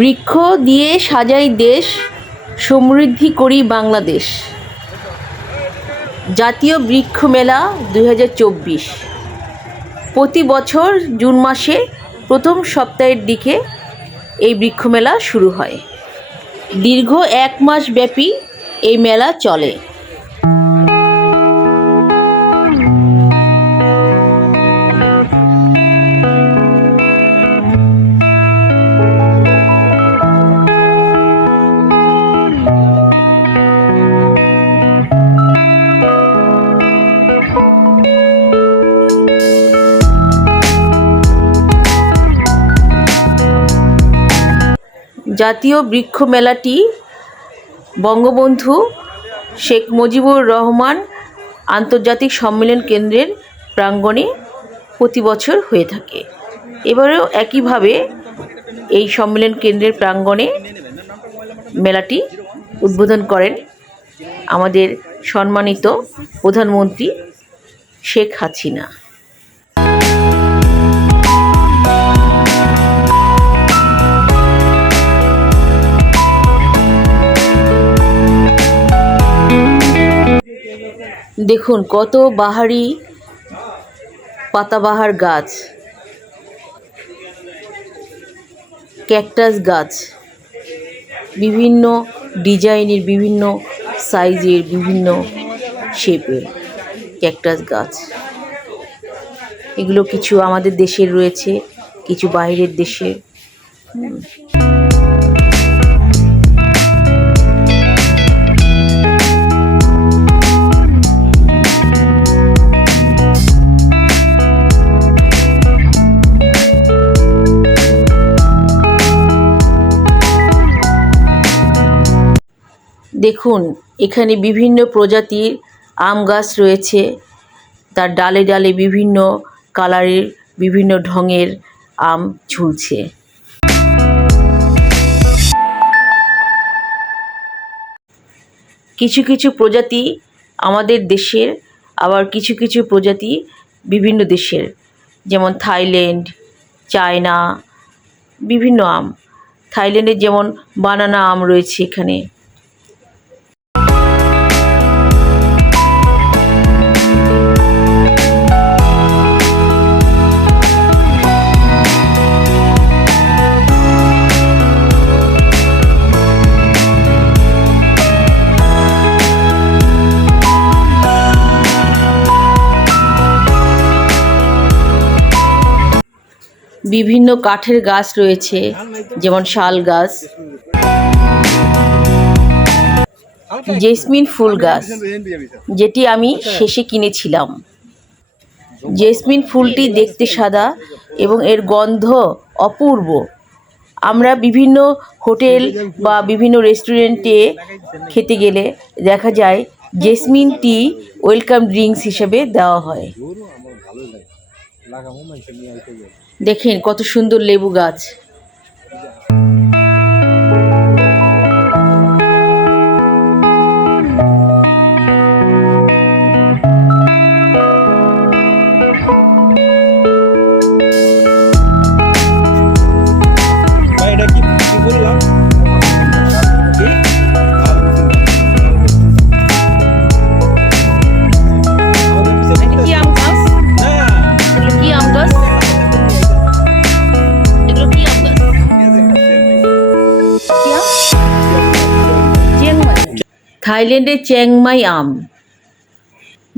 বৃক্ষ দিয়ে সাজাই দেশ, সমৃদ্ধি করি বাংলাদেশ। জাতীয় বৃক্ষ মেলা 2024 প্রতি বছর জুন মাসে প্রথম সপ্তাহের দিকে এই বৃক্ষ মেলা শুরু হয়। দীর্ঘ 1 মাস ব্যাপী এই মেলা চলে। জাতীয় বৃক্ষ মেলাটি বঙ্গবন্ধু শেখ মুজিবুর রহমান আন্তর্জাতিক সম্মেলন কেন্দ্রের প্রাঙ্গণে প্রতি বছর হয়ে থাকে। এবারেও একইভাবে এই সম্মেলন কেন্দ্রের প্রাঙ্গণে মেলাটি উদ্বোধন করেন আমাদের সম্মানিত প্রধানমন্ত্রী শেখ হাসিনা। দেখুন কত বাহারি পাতাবাহার গাছ, ক্যাকটাস গাছ, বিভিন্ন ডিজাইনের, বিভিন্ন সাইজের, বিভিন্ন শেপের ক্যাকটাস গাছ। এগুলো কিছু আমাদের দেশের রয়েছে, কিছু বাইরের দেশের। দেখুন এখানে বিভিন্ন প্রজাতির আম গাছ রয়েছে, তার ডালে ডালে বিভিন্ন কালারের, বিভিন্ন ঢঙের আম ঝুলছে। কিছু কিছু প্রজাতি আমাদের দেশের, আবার কিছু কিছু প্রজাতি বিভিন্ন দেশের, যেমন থাইল্যান্ড, চায়না, বিভিন্ন আম। থাইল্যান্ডের যেমন বানানা আম রয়েছে এখানে। বিভিন্ন কাঠের গাছ রয়েছে, যেমন শাল গাছ, জেসমিন ফুল গাছ, যেটি আমি শেষে কিনেছিলাম। জেসমিন ফুলটি দেখতে সাদা এবং এর গন্ধ অপূর্ব। আমরা বিভিন্ন হোটেল বা বিভিন্ন রেস্টুরেন্টে খেতে গেলে দেখা যায় জেসমিন টি ওয়েলকাম ড্রিঙ্কস হিসেবে দেওয়া হয়। দেখেন কত সুন্দর লেবু গাছ। থাইল্যান্ডের চ্যাংমাই আম,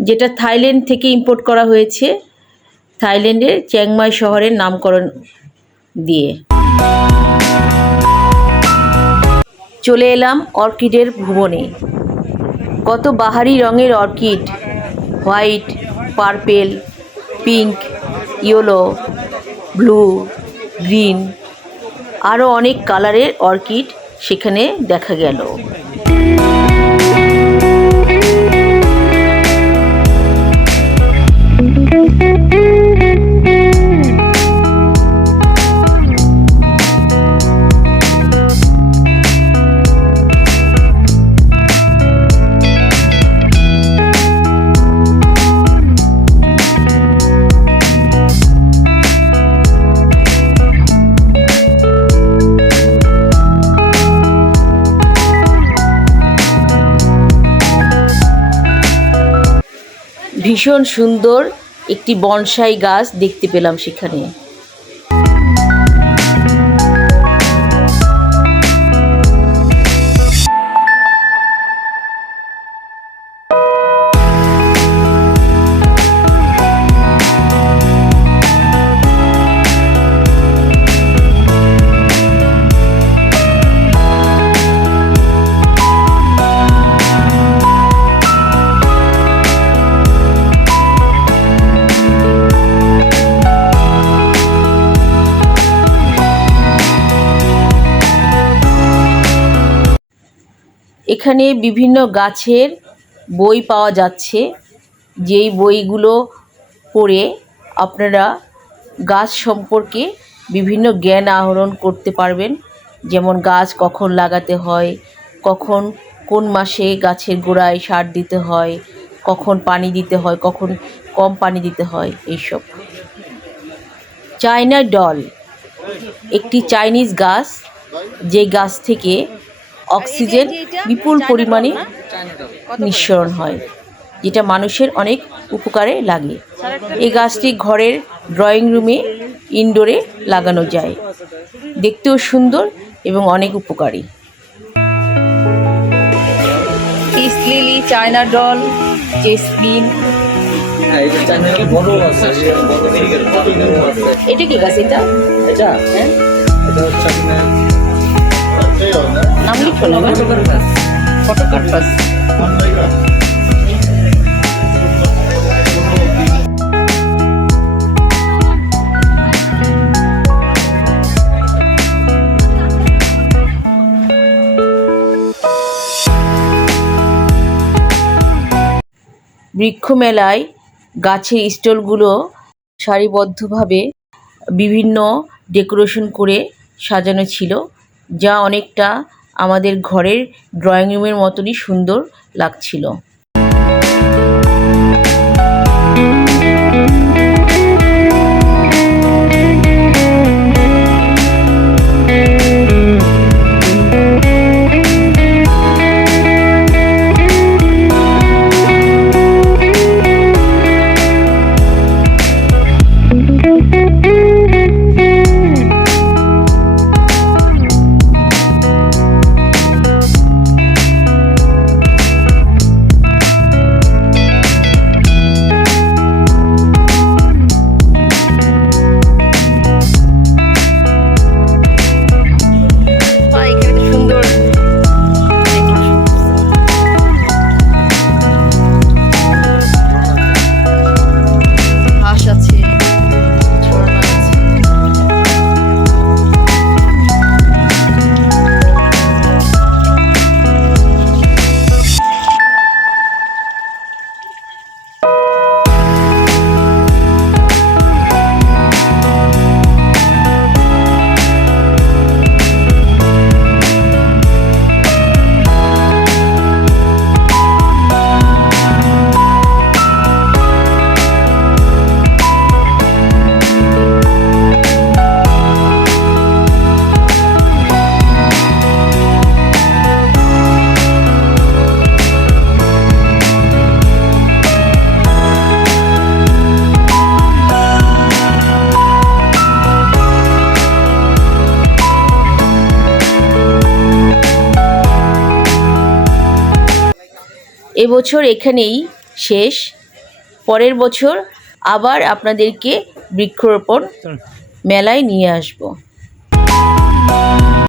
যেটা থাইল্যান্ড থেকে ইম্পোর্ট করা হয়েছে, থাইল্যান্ডের চ্যাংমাই শহরের নামকরণ দিয়ে। চলে এলাম অর্কিডের ভুবনে। কত বাহারি রঙের orchid, white, purple, pink, yellow, blue, green, আরও অনেক কালারের অর্কিড সেখানে দেখা গেল। ভীষণ সুন্দর একটি বনসাই গাছ দেখতে পেলাম সেখানে। এখানে বিভিন্ন গাছের বই পাওয়া যাচ্ছে, যেই বইগুলো পড়ে আপনারা গাছ সম্পর্কে বিভিন্ন জ্ঞান আহরণ করতে পারবেন। যেমন গাছ কখন লাগাতে হয়, কখন কোন মাসে গাছের গোড়ায় সার দিতে হয়, কখন পানি দিতে হয়, কখন কম পানি দিতে হয়, এইসব। চায়না ডল একটি চাইনিজ গাছ, যে গাছ থেকে অক্সিজেন বিপুল পরিমাণে নিঃসরণ হয়, যেটা মানুষের অনেক উপকারে লাগে। এই গাছটি ঘরের ড্রয়িং রুমে, ইনডোরে লাগানো যায়, দেখতেও সুন্দর এবং অনেক উপকারী। Peace lily, China doll, jasmine. এটা কি গাছ? এটা হ্যাঁ, নাম লিখো না, ফটোকার্পাস। বৃক্ষ মেলায় গাছের স্টলগুলো সারিবদ্ধভাবে বিভিন্ন ডেকোরেশন করে সাজানো ছিল, যা অনেকটা আমাদের ঘরের ড্রয়িং রুমের মতনই সুন্দর লাগছিল। এবছর এখানেই শেষ, পরের বছর আবার আপনাদেরকে বৃক্ষরোপণ মেলায় নিয়ে আসব।